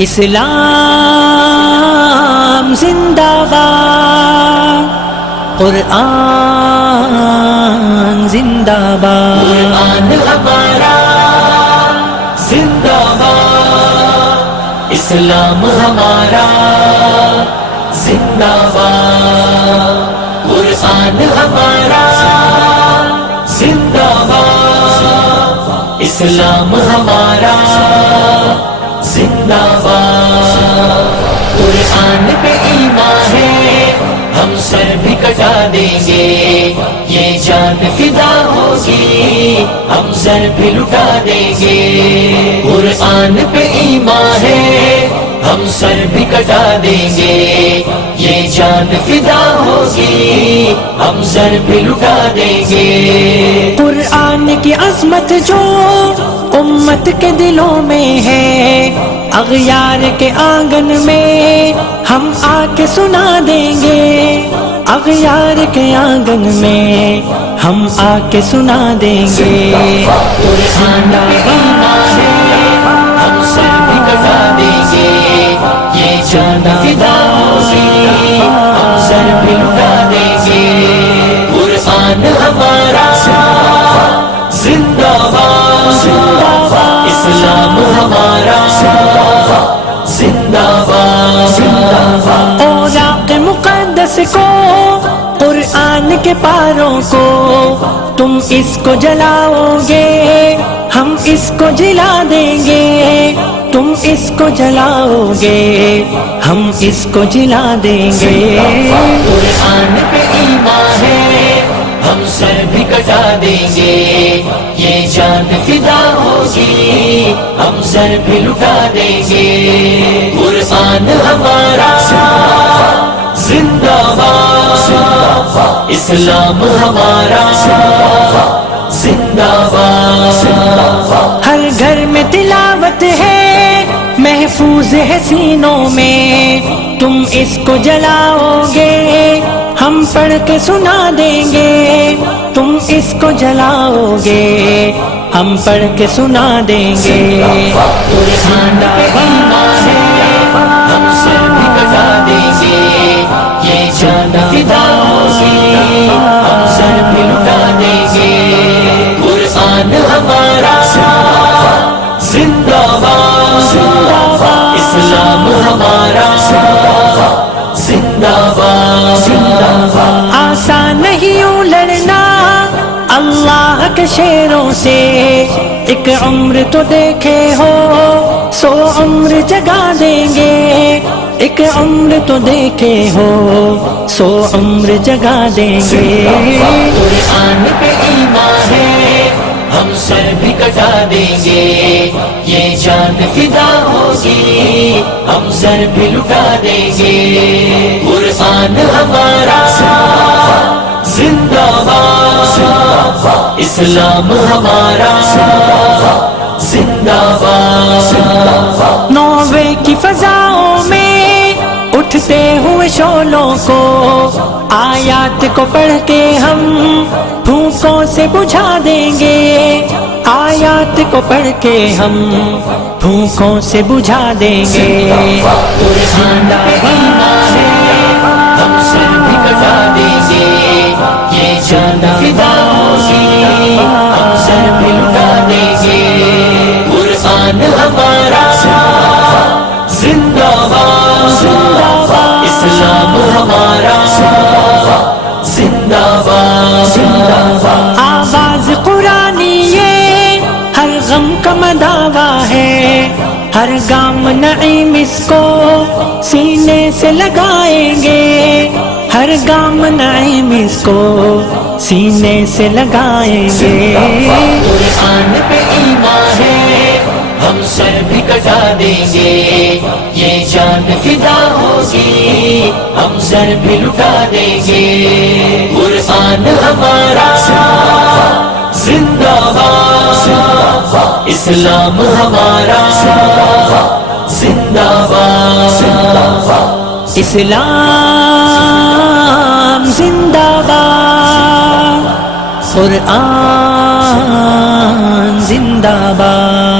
اسلام زندہ باد، قرآن زندہ باد، قرآن ہمارا زندہ باد، اسلام ہمارا زندہ باد، قرآن ہمارا زندہ باد، اسلام ہمارا زندہ باد، قرآن پہ ایمان ہے ہم سر بھی کٹا دیں گے، یہ جان فدا ہوگی ہم سر بھی لٹا دیں گے، قرآن پہ ایمان ہے ہم سر بھی کٹا دیں گے، یہ جان فدا ہوگی ہم سر بھی لٹا دیں گے، قرآن کی عظمت جو امت کے دلوں میں ہے، اغیار کے آنگن میں ہم آ کے سنا دیں گے، اغیار کے آنگن میں ہم آ کے سنا دیں گے، قرآن پہ ایمان ہے ہم سر بھی کٹا دیں گے، یہ جان فدا ہوگی ہم سر بھی لٹا دیں گے، قرآن ہمارا زندہ باد، اسلام ہمارا زندہ باد، اوراق مقدس کو، قرآن کے پاروں کو، تم اس کو جلاؤ گے ہم اس کو جلا دیں گے، تم اس کو جلاؤ گے ہم اس کو جلا دیں گے، قرآن پہ ایمان ہے ہم سر بھی کٹا دیں گے، یہ جان فدا ہوگی ہم سر بھی لٹا دیں گے، قرآن ہمارا زندہ باد، اسلام ہمارا زندہ باد، ہر گھر میں تلاوت ہے محفوظ ہے سینوں میں، تم اس کو جلاؤ گے ہم پڑھ کے سنا دیں گے، تم اس کو جلاؤ گے ہم پڑھ کے سنا دیں گے، قرآن پہ ایمان ہے ہم سر بھی کٹا دیں گے، یہ جان فدا ہوگی ہم سر بھی لٹا دیں گے، قرآن ہمارا زندہ باد، اسلام ہمارا زندہ باد، آسان نہیں یوں لڑنا اللہ کے شیروں سے، ایک عمر تو دیکھے ہو 100 عمر جگا دیں گے، ایک عمر تو دیکھے ہو 100 عمر جگا دیں گے، قرآن پہ ایمان ہے ہم سر بھی کٹا دیں گے، یہ جان فدا ہوگی ہم سر بھی لٹا دیں گے، قرآن ہمارا زندہ باد، اسلام ہمارا زندہ باد، نوے کی فضاؤں میں اٹھتے ہوئے شعلوں کو، آیات کو پڑھ کے ہم پھونکوں سے بجھا دیں گے، آیات کو پڑھ کے ہم پھونکوں سے بجھا دیں گے، قرآن پہ ایمان ہے ہم سر بھی کٹا دیں گے، یہ جان فدا ہوگی ہم سر بھی لٹا دیں گے، قرآن ہمارا زندہ باد، اسلام ہمارا زندہ باد، آواز قرآنی یہ ہر غم کا مداوا ہے، ہر گام نعیم اس کو سینے سے لگائیں گے، ہر گام نعیم اس کو سینے سے لگائیں گے، قرآن پہ ایمان ہے ہم سر بھی کٹا دیں گے، یہ جان فدا ہوگی ہم سر بھی لٹا دیں گے، قرآن ہمارا زندہ باد، اسلام ہمارا زندہ باد، اسلام زندہ باد، قرآن زندہ باد۔